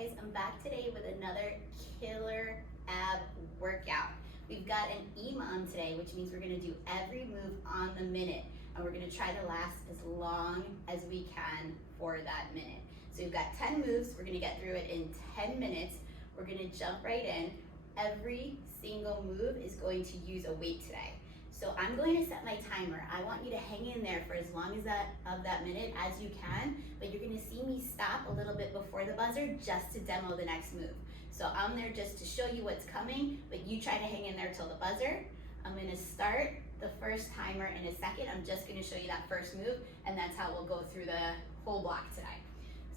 guys, I'm back today with another killer ab workout. We've got an EMOM today, which means we're gonna do every move on the minute, and we're gonna try to last as long as we can for that minute. So we've got 10 moves, we're gonna get through it in 10 minutes. We're gonna jump right in. Every single move is going to use a weight today. So I'm going to set my timer. I want you to hang in there for as long as that minute as you can, but you're gonna see me stop a little bit before the buzzer just to demo the next move. So I'm there just to show you what's coming, but you try to hang in there till the buzzer. I'm gonna start the first timer in a second. I'm just gonna show you that first move, and that's how we'll go through the whole block today.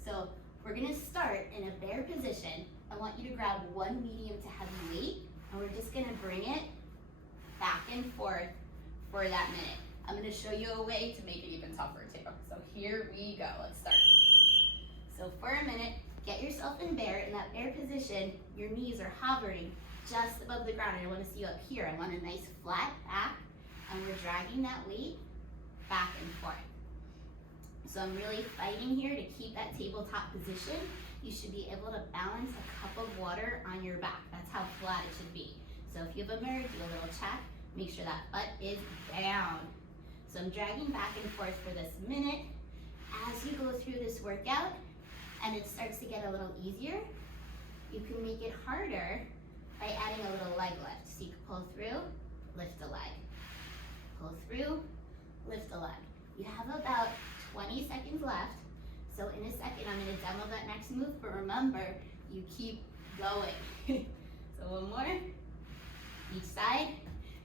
So we're gonna start in a bear position. I want you to grab one medium to heavy weight, and we're just gonna bring it back and forth for that minute. I'm gonna show you a way to make it even tougher too. So here we go, let's start. So for a minute, get yourself in bear. In that bear position, your knees are hovering just above the ground. I wanna see you up here. I want a nice flat back, and we're dragging that weight back and forth. So I'm really fighting here to keep that tabletop position. You should be able to balance a cup of water on your back. That's how flat it should be. So if you have a mirror, do a little check. Make sure that butt is down. So I'm dragging back and forth for this minute. As you go through this workout, and it starts to get a little easier, you can make it harder by adding a little leg lift. So you can pull through, lift a leg. Pull through, lift a leg. You have about 20 seconds left. So in a second, I'm gonna demo that next move, but remember, you keep going. So one more, each side.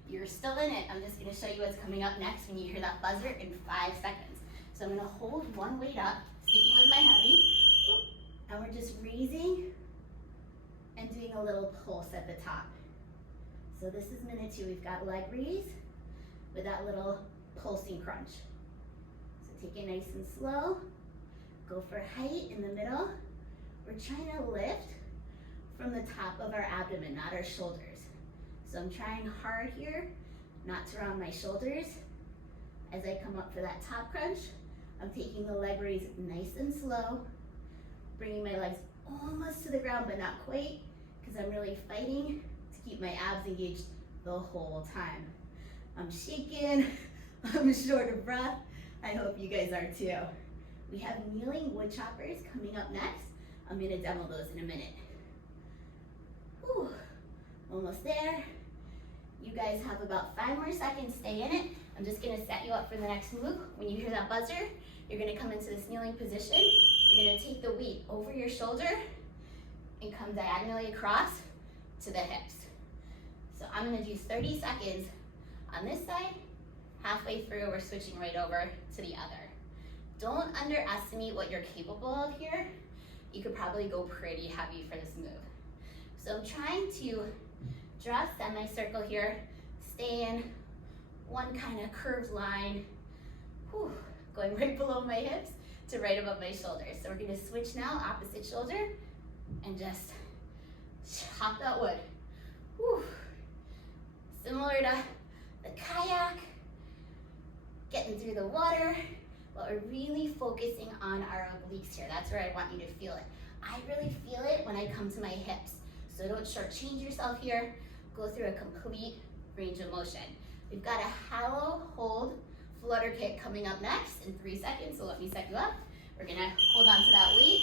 You're still in it. I'm just gonna show you what's coming up next when you hear that buzzer in 5 seconds. So I'm gonna hold one weight up, sticking with my heavy, and we're just raising and doing a little pulse at the top. So this is minute 2. We've got leg raise with that little pulsing crunch. So take it nice and slow. Go for height in the middle. We're trying to lift from the top of our abdomen, not our shoulders. So I'm trying hard here not to round my shoulders. As I come up for that top crunch, I'm taking the leg raise nice and slow, bringing my legs almost to the ground, but not quite, because I'm really fighting to keep my abs engaged the whole time. I'm shaking, I'm short of breath. I hope you guys are too. We have kneeling wood choppers coming up next. I'm gonna demo those in a minute. Whew. Almost there. You guys have about 5 more seconds, stay in it. I'm just gonna set you up for the next move. When you hear that buzzer, you're gonna come into this kneeling position. You're gonna take the weight over your shoulder and come diagonally across to the hips. So I'm gonna do 30 seconds on this side. Halfway through, we're switching right over to the other. Don't underestimate what you're capable of here. You could probably go pretty heavy for this move. So I'm trying to draw a semicircle here, stay in one kind of curved line, going right below my hips to right above my shoulders. So we're gonna switch now, opposite shoulder, and just chop that wood. Similar to the kayak, getting through the water, but we're really focusing on our obliques here. That's where I want you to feel it. I really feel it when I come to my hips. So don't shortchange yourself here. Go through a complete range of motion. We've got a hollow hold flutter kick coming up next in 3 seconds, so let me set you up. We're gonna hold on to that weight.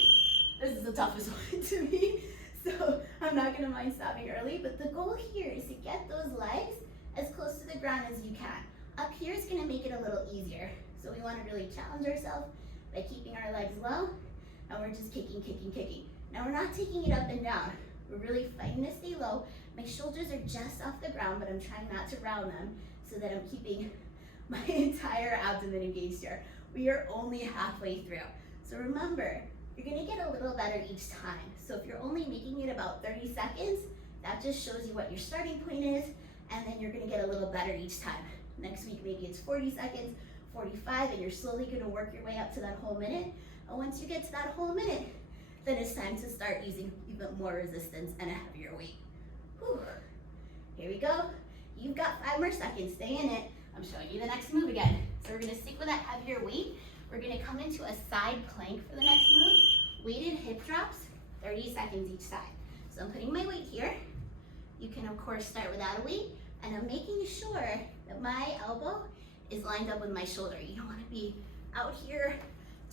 This is the toughest one to me, so I'm not gonna mind stopping early, but the goal here is to get those legs as close to the ground as you can. Up here is gonna make it a little easier. So we wanna really challenge ourselves by keeping our legs low, and we're just kicking, kicking, kicking. Now we're not taking it up and down. We're really fighting to stay low. My shoulders are just off the ground, but I'm trying not to round them so that I'm keeping my entire abdomen engaged here. We are only halfway through. So remember, you're gonna get a little better each time. So if you're only making it about 30 seconds, that just shows you what your starting point is, and then you're gonna get a little better each time. Next week, maybe it's 40 seconds, 45, and you're slowly gonna work your way up to that whole minute. And once you get to that whole minute, then it's time to start using even more resistance and a heavier weight. Here we go. You've got 5 more seconds, stay in it. I'm showing you the next move again. So we're gonna stick with that heavier weight. We're gonna come into a side plank for the next move. Weighted hip drops 30 seconds each side. So I'm putting my weight here. You can of course start without a weight, and I'm making sure that my elbow is lined up with my shoulder. You don't want to be out here,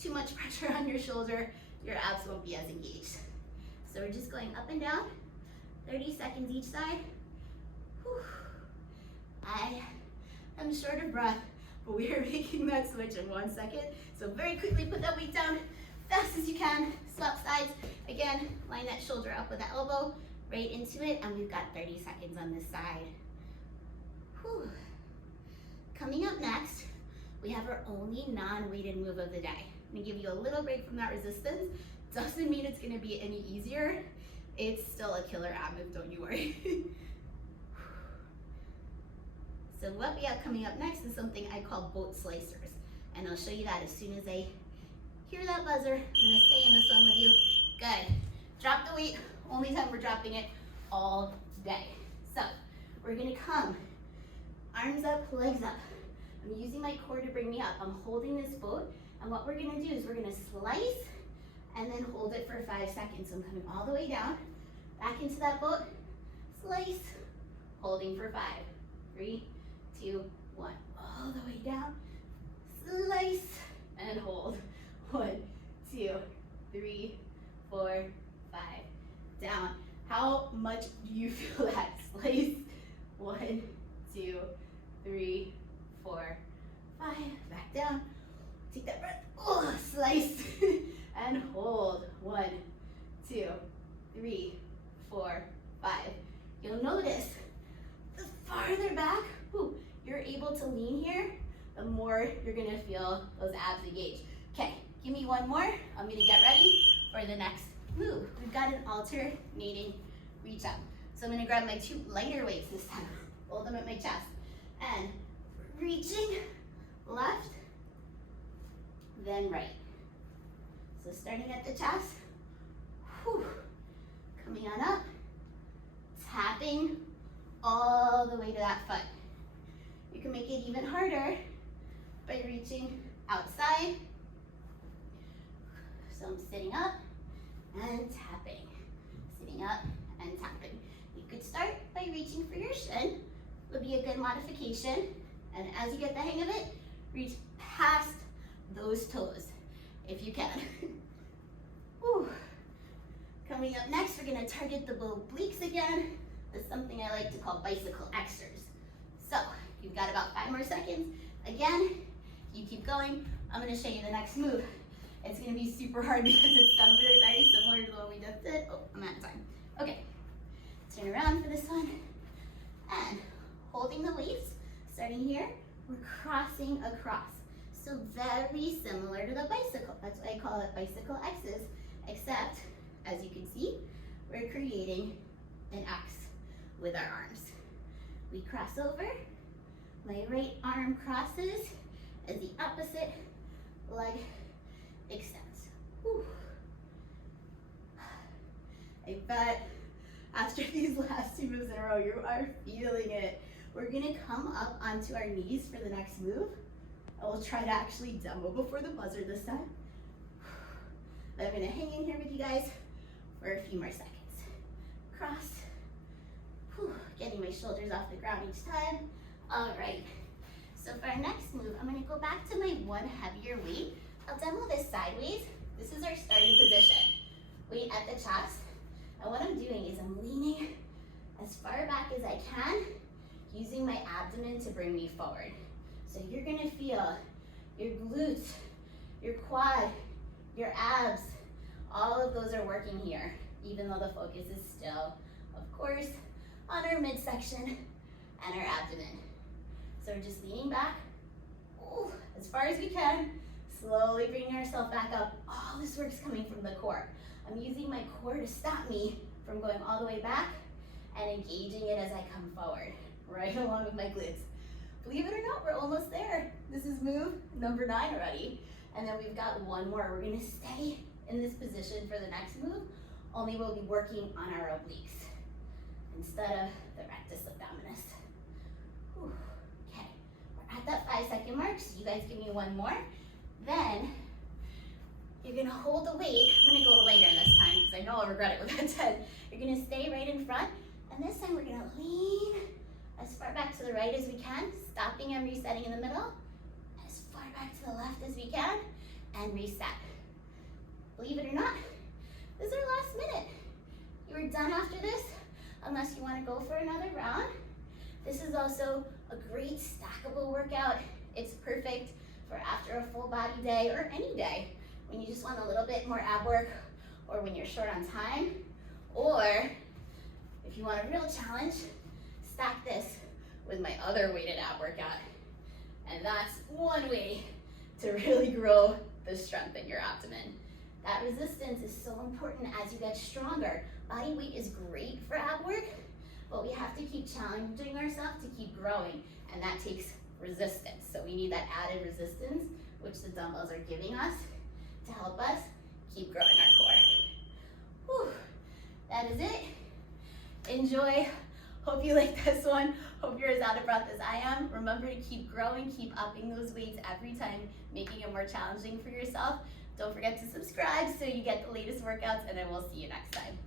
too much pressure on your shoulder, your abs won't be as engaged. So we're just going up and down, 30 seconds each side. Whew. I am short of breath, but we are making that switch in 1 second. So very quickly put that weight down, fast as you can, swap sides. Again, line that shoulder up with the elbow, right into it, and we've got 30 seconds on this side. Whew. Coming up next, we have our only non-weighted move of the day. I'm gonna give you a little break from that resistance. Doesn't mean it's gonna be any easier. It's still a killer ab move, don't you worry. So what we have coming up next is something I call boat slicers. And I'll show you that as soon as I hear that buzzer. I'm gonna stay in this one with you. Good. Drop the weight, only time we're dropping it all day. So we're gonna come, arms up, legs up. I'm using my core to bring me up. I'm holding this boat, and what we're gonna do is we're gonna slice and then hold it for 5 seconds. So I'm coming all the way down, back into that boat, slice, holding for 5. 3, 2, 1. All the way down, slice, and hold. 1, 2, 3, 4, 5. Down. How much do you feel that? Slice. 1, 2, 3, 4, 5. Back down. Take that breath. Oh, slice and hold. 1, 2, 3, 4, 5. You'll notice the farther back you're able to lean here, the more you're gonna feel those abs engage. Okay, give me one more. I'm gonna get ready for the next move. We've got an alternating reach up. So I'm gonna grab my 2 lighter weights this time, hold them at my chest, and reaching left, then right. So starting at the chest, coming on up, tapping all the way to that foot. You can make it even harder by reaching outside. So I'm sitting up and tapping, sitting up and tapping. You could start by reaching for your shin, would be a good modification. And as you get the hang of it, reach past those toes, if you can. Whew. Coming up next, we're gonna target the obliques again. It's something I like to call bicycle exers. So you've got about 5 more seconds. Again, you keep going. I'm gonna show you the next move. It's gonna be super hard because it's done very similar to the one we just did. Oh, I'm out of time. Okay, turn around for this one. And holding the weights, starting here, we're crossing across. So very similar to the bicycle. That's why I call it bicycle X's, except as you can see, we're creating an X with our arms. We cross over, my right arm crosses as the opposite leg extends. Whew. I bet after these last 2 moves in a row, you are feeling it. We're gonna come up onto our knees for the next move. I will try to actually demo before the buzzer this time. I'm gonna hang in here with you guys for a few more seconds. Cross. Getting my shoulders off the ground each time. All right, so for our next move, I'm gonna go back to my 1 heavier weight. I'll demo this sideways. This is our starting position. Weight at the chest. And what I'm doing is I'm leaning as far back as I can, using my abdomen to bring me forward. So you're gonna feel your glutes, your quad, your abs, all of those are working here, even though the focus is still, of course, on our midsection and our abdomen. So we're just leaning back, as far as we can, slowly bringing ourselves back up. All this work's coming from the core. I'm using my core to stop me from going all the way back and engaging it as I come forward, right along with my glutes. Believe it or not, we're almost there. This is move number 9 already. And then we've got 1 more. We're gonna stay in this position for the next move, only we'll be working on our obliques instead of the rectus abdominis. Whew. Okay, we're at that 5-second mark, so you guys give me 1 more. Then, you're gonna hold the weight. I'm gonna go lighter this time, because I know I'll regret it with that 10. You're gonna stay right in front, and this time we're gonna lean as far back to the right as we can, stopping and resetting in the middle, as far back to the left as we can, and reset. Believe it or not, this is our last minute. You are done after this, unless you wanna go for another round. This is also a great stackable workout. It's perfect for after a full body day or any day when you just want a little bit more ab work, or when you're short on time, or if you want a real challenge, stack this with my other weighted ab workout. And that's one way to really grow the strength in your abdomen. That resistance is so important as you get stronger. Body weight is great for ab work, but we have to keep challenging ourselves to keep growing, and that takes resistance. So we need that added resistance, which the dumbbells are giving us to help us keep growing our core. Whew. That is it. Enjoy. Hope you like this one. Hope you're as out of breath as I am. Remember to keep growing, keep upping those weights every time, making it more challenging for yourself. Don't forget to subscribe so you get the latest workouts, and I will see you next time.